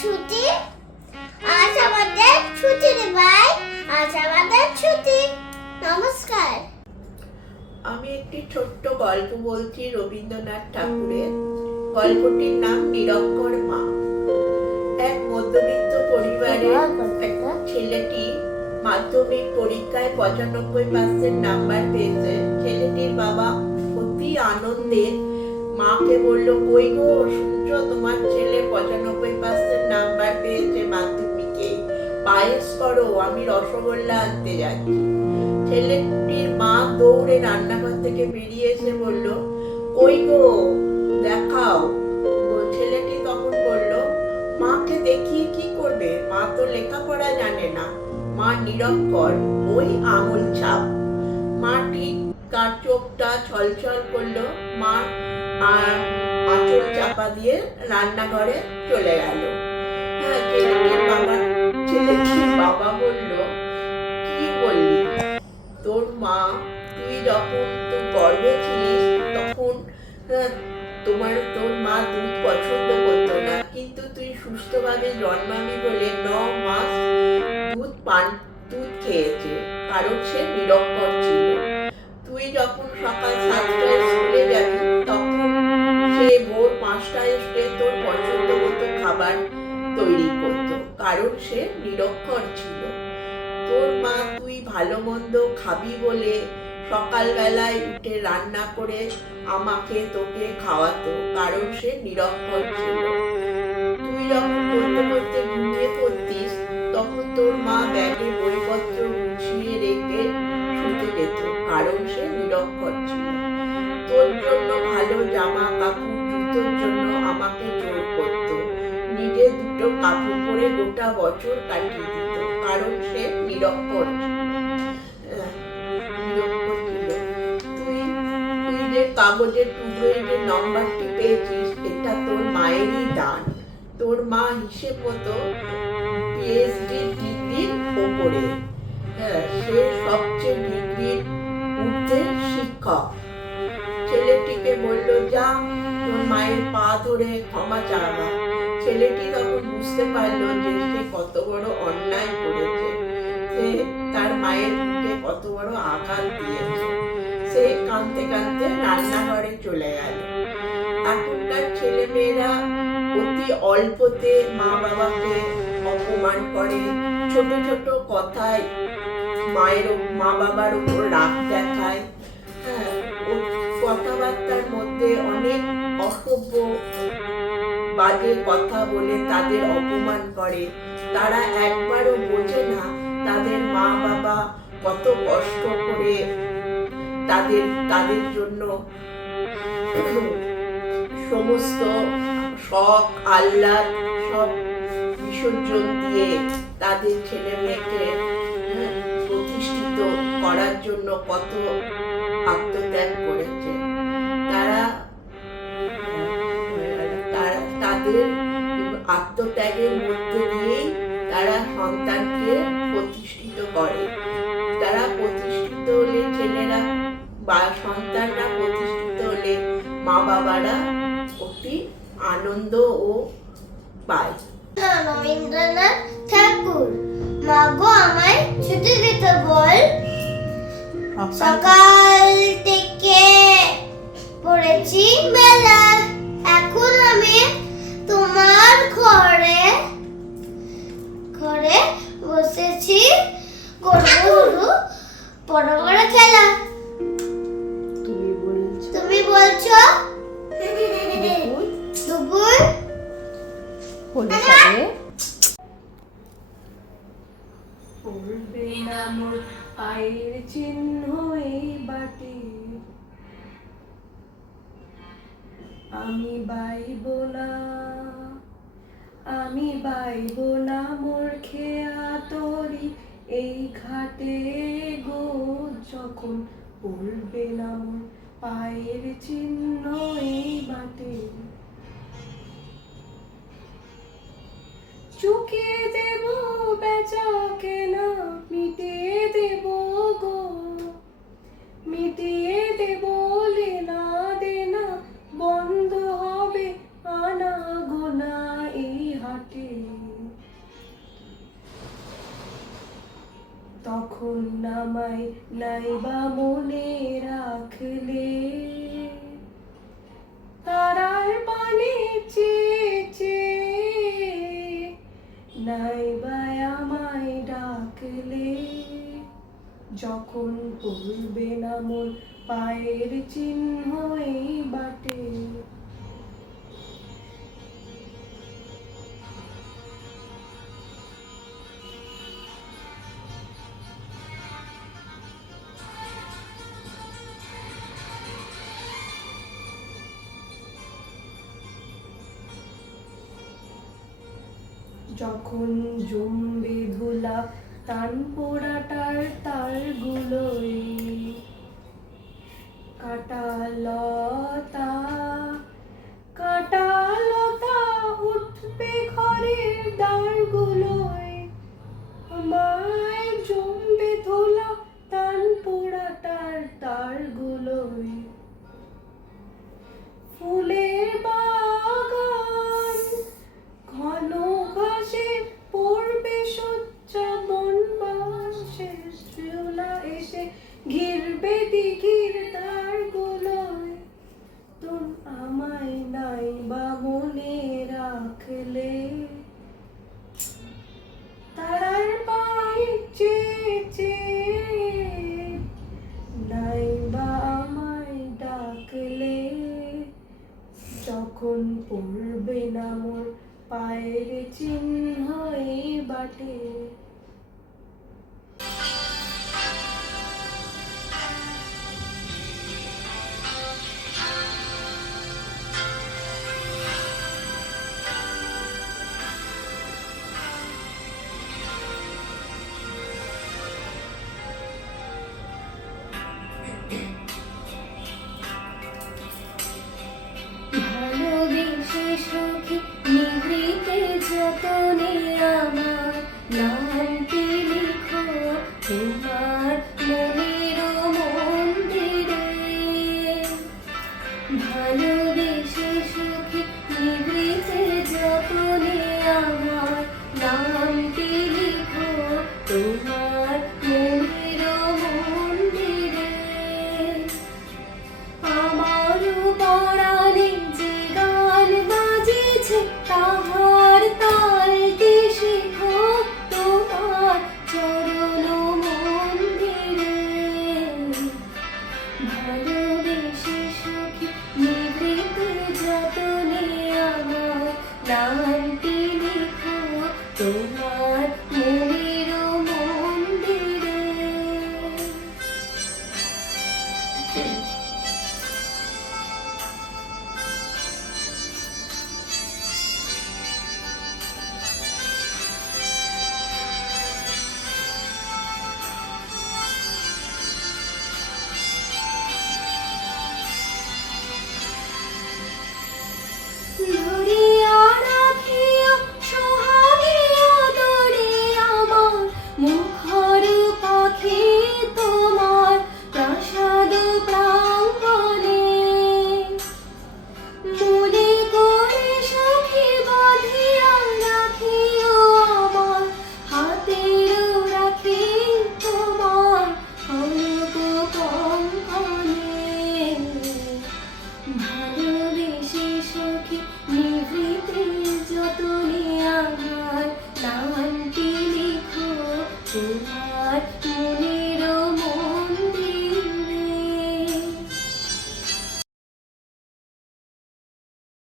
ছুটি, আজ আমাদের ছুটি রে ভাই, আজ আমাদের ছুটি। নমস্কার। আমি একটি ছোট্ট গল্প বলছি রবীন্দ্রনাথ ঠাকুরের। গল্পটির নাম নিরক্ষর মা। এক মধ্যবিত্ত পরিবারের এক ছেলেটি মাধ্যমিক পরীক্ষায় 95% নাম্বার পেয়েছে। ছেলেটির বাবা অতি আনন্দে মাকে বলল, কই গো শুনছো, তোমার ছেলে 95% নাম্বার পেয়েছে মাধ্যমিকে, পায়েস করো, আমি রসগোল্লা আনতে যাচ্ছি। ছেলেটির মা দৌড়ে রান্নাঘর থেকে বেরিয়ে এসে বলল, কই গো দেখাও। ছেলেটি তখন বলল, মাকে দেখিয়ে কি করবে, মা তো লেখাপড়া জানে না, মা নিরক্ষর, ওই আঙুল ছাপ। মাটি তার চোখটা ছলছল করলো, মা আঁচল চাপা দিয়ে রান্নাঘরে চলে গেল। ছেলেটির বাবা বলল, কি বললি, তোর মা, তুই যখন তুই গর্ভে ছিলিস তখন তোর মা দুধ পছন্দ করতো না, কিন্তু তুই সুস্থভাবে জন্মাবি বলে 9 মাস দুধ খেয়েছে, কারণ সে নিরক্ষর ছিল। তুই যখন সকাল 7টায় স্কুলে যাবি তখন সে ভোর 5টায় এসে তোর পছন্দ মতো খাবার তৈরি করতো, কারণ সে নিরক্ষর ছিল। তোর মা তুই ভালো মন্দ খাবি বলে সকালবেলায় উঠে রান্না করে আমাকে তোকে খাওয়াতো, কারণ সে নিরক্ষর ছিল। তুই যখন পড়তে পড়তে ঘুমিয়ে পড়তিস তখন তোর মা ব্যাগে বইপত্র গুছিয়ে রেখে শুতে যেত, কারণ সে নিরক্ষর ছিল। তোর জন্য ভালো জামা কাপড় জুতোর জন্য আমাকে জোর করতো, নিজে দুটো কাপড় পরে গোটা বছর কাটিয়ে দিত, কারণ সে নিরক্ষর ছিল। তুই যে কাগজের টুকরোয় যে নম্বরটি পেয়েছিস এটা তোর মায়েরই দান। তোর মা হিসেব মতো পিএইচডি ডিগ্রির ওপরে, সে সবচেয়ে ডিগ্রির ঊর্ধ্বে শিক্ষক। ছেলেটিকে বলল, যা তোর মায়ের পা ধরে ক্ষমা চাওয়া। ছেলেটি তখন বুঝতে পারলো যে সে কত বড় অন্যায় করেছে, সে তার মায়ের বুকে কত বড় আঘাত দিয়েছে। সে কাঁদতে কাঁদতে রান্নাঘরে চলে গেল। এখনকার ছেলে মেয়েরা অতি অল্পতে মা বাবাকে অপমান করে, ছোট ছোট কথায় মা বাবার উপর রাগ দেখায়, কথাবার্তার মধ্যে অনেক অসভ্য বাজে কথা বলে তাদের অপমান করে। তারা একবারও বোঝে না তাদের মা বাবা কত কষ্ট করে তাদের জন্য সমস্ত শখ আহ্লাদ সব বিসর্জন দিয়ে তাদের ছেলে মেয়েকে প্রতিষ্ঠিত করার জন্য কত আত্মত্যাগ করেছে। তাদের আত্মত্যাগের মধ্যে দিয়েই তারা সন্তানকে প্রতিষ্ঠিত করে। তারা প্রতিষ্ঠিত হলে ছেলেরা বা সন্তানরা প্রতিষ্ঠিত হলে মা বাবারা অতি আনন্দ ও পায়। রবীন্দ্রনাথ ঠাকুর। মা গো আমায় ছুটি দিতে বল, সকাল থেকে পড়েছি মেলা, এখন আমি তোমার ঘরে বসেছি, করবো বড় বড় খেলা। তুমি বলছো দুপুর পড়বে না মোর পায়ের চিহ্ন এই বাটে, আমি বাইব না মোর খেয়া তরি এই ঘাটে গো, যখন পড়বে না মোর পায়ের চিহ্ন এই বাটে। চুকিয়ে দেব বেচা কেনা, মিটিয়ে দেব গো, মিটিয়ে দেব লেনা দেনা, বন্ধ হবে আনা গোনা এই হাটে। আমায় নাইবা মনে রাখলে, তারার পানে চেয়ে চেয়ে নাইবা আমায় ডাকলে, যখন পড়বে না মোর পায়ের চিহ্ন এই বাটে। যখন জমবে ধুলা তান পোড়াটার তারগুলোয়, কাটালতা কাটালতা উঠবে ঘরের দ্বারগুলোয়, আমায় জমবে ধুলা তান পোড়াটার তারগুলোয়। ফুলের বাগান ঘন ঘাসে পড়বে সোচ্চা, বন বাঁশের চুলা এসে ঘিরবে দিঘির ধারগুলোয়। তুম আমায় নাইবা মনে রাখলে, তারার পায়ে চেয়ে চেয়ে নাইবা আমায় ডাকলে, যখন পড়বে না মোর পায়ের চিহ্ন এই বাটে। ভালোবেসে সখী নিভৃতে যতনে আমার নামটি লিখো তোমার মনের মন্দিরে। ভালোবেসে সখী নিভৃতে যতনে আমার নামটি লিখো তোমার মনের মন্দিরে। আমার পরাণে যে গান বাজেছে তাহার তালটি শিখো তোমার চরণ মন্দিরে। ভালোবেসে সখী নিভৃতে যতনে আমার নামটি লিখো তোমার